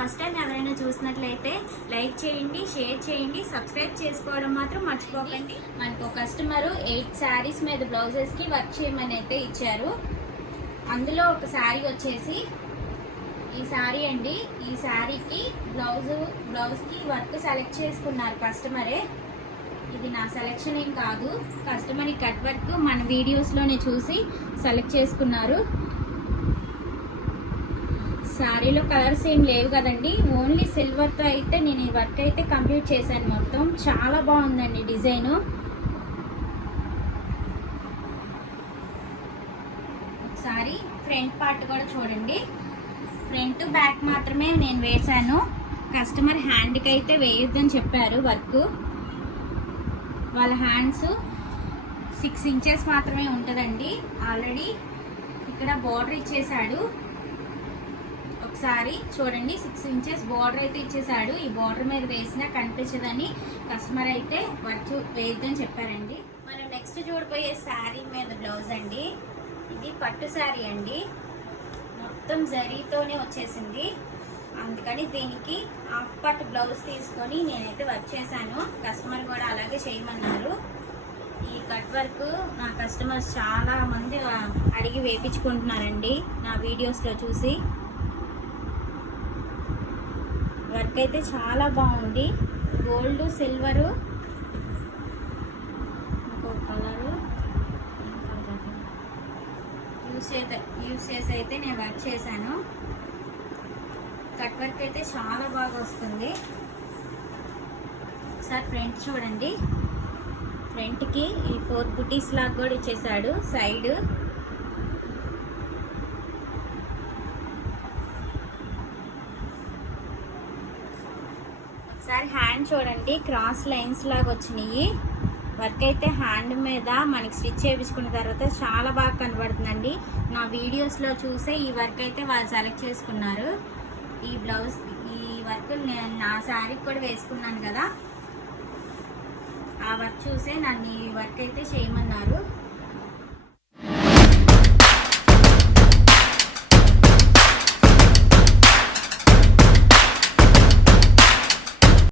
First time ఎవరైనా చూసినట్లయితే like చేయండి, షేర్ చేయండి, సబ్స్క్రైబ్ చేసుకోవడం మాత్రం మర్చిపోకండి. మనకు ఒక కస్టమర్ 8 శారీస్ మీద బ్లౌజెస్కి వర్క్ చేయమని అయితే ఇచ్చారు. అందులో ఒక శారీ వచ్చేసి ఈ శారీ అండి. ఈ శారీకి బ్లౌజ్కి వర్క్ సెలెక్ట్ చేసుకున్నారు కస్టమరే. ఇది నా సెలెక్షన్ ఏం కాదు, కస్టమర్ కట్ వర్క్ మన వీడియోస్లోనే చూసి సెలెక్ట్ చేసుకున్నారు. శారీలో కలర్స్ ఏం లేవు కదండి, ఓన్లీ సిల్వర్తో అయితే నేను ఈ వర్క్ అయితే కంప్లీట్ చేశాను. మొత్తం చాలా బాగుందండి డిజైను. ఒకసారి ఫ్రంట్ పార్ట్ కూడా చూడండి. ఫ్రంట్ బ్యాక్ మాత్రమే నేను వేశాను. కస్టమర్ హ్యాండ్కి అయితే వేయొద్దని చెప్పారు. వర్క్ వాళ్ళ హ్యాండ్స్ 6 ఇంచెస్ మాత్రమే ఉంటుందండి. ఆల్రెడీ ఇక్కడ బార్డర్ ఇచ్చేసాడు. ఒకసారి చూడండి, 6 ఇంచెస్ బార్డర్ అయితే ఇచ్చేసాడు. ఈ బార్డర్ మీద వేసినా కనిపించదని కస్టమర్ అయితే వర్క్ వేయొద్దని చెప్పారండి. మనం నెక్స్ట్ చూడబోయే శారీ మీద బ్లౌజ్ అండి. ఇది పట్టు శారీ అండి, మొత్తం జరీతోనే వచ్చేసింది. అందుకని దీనికి హాఫ్ పట్టు బ్లౌజ్ తీసుకొని నేనైతే వర్క్ చేశాను. కస్టమర్ కూడా అలాగే చేయమన్నారు. ఈ కట్ వర్క్ నా కస్టమర్స్ చాలా మంది అడిగి వేయించుకుంటున్నారండి నా వీడియోస్లో చూసి. వర్క్ అయితే చాలా బాగుంది. గోల్డ్, సిల్వరు, ఇంకో కలరు యూస్ చేసి అయితే నేను వర్క్ చేశాను. కట్ వర్క్ అయితే చాలా బాగా వస్తుంది. ఒకసారి ఫ్రంట్ చూడండి. ఫ్రంట్కి ఈ 4 బుటీస్ లాగా కూడా ఇచ్చేసాడు సైడ్. ఒకసారి హ్యాండ్ చూడండి, క్రాస్ లైన్స్ లాగా వచ్చినాయి. వర్క్ అయితే హ్యాండ్ మీద మనకి స్టిచ్ చేయించుకున్న తర్వాత చాలా బాగా కనబడుతుందండి. నా వీడియోస్లో చూసే ఈ వర్క్ అయితే వాళ్ళు సెలెక్ట్ చేసుకున్నారు. ఈ బ్లౌజ్ ఈ వర్క్ నేను నా శారీకి కూడా వేసుకున్నాను కదా, ఆ వర్క్ చూసే నన్ను ఈ వర్క్ అయితే చేయమన్నారు.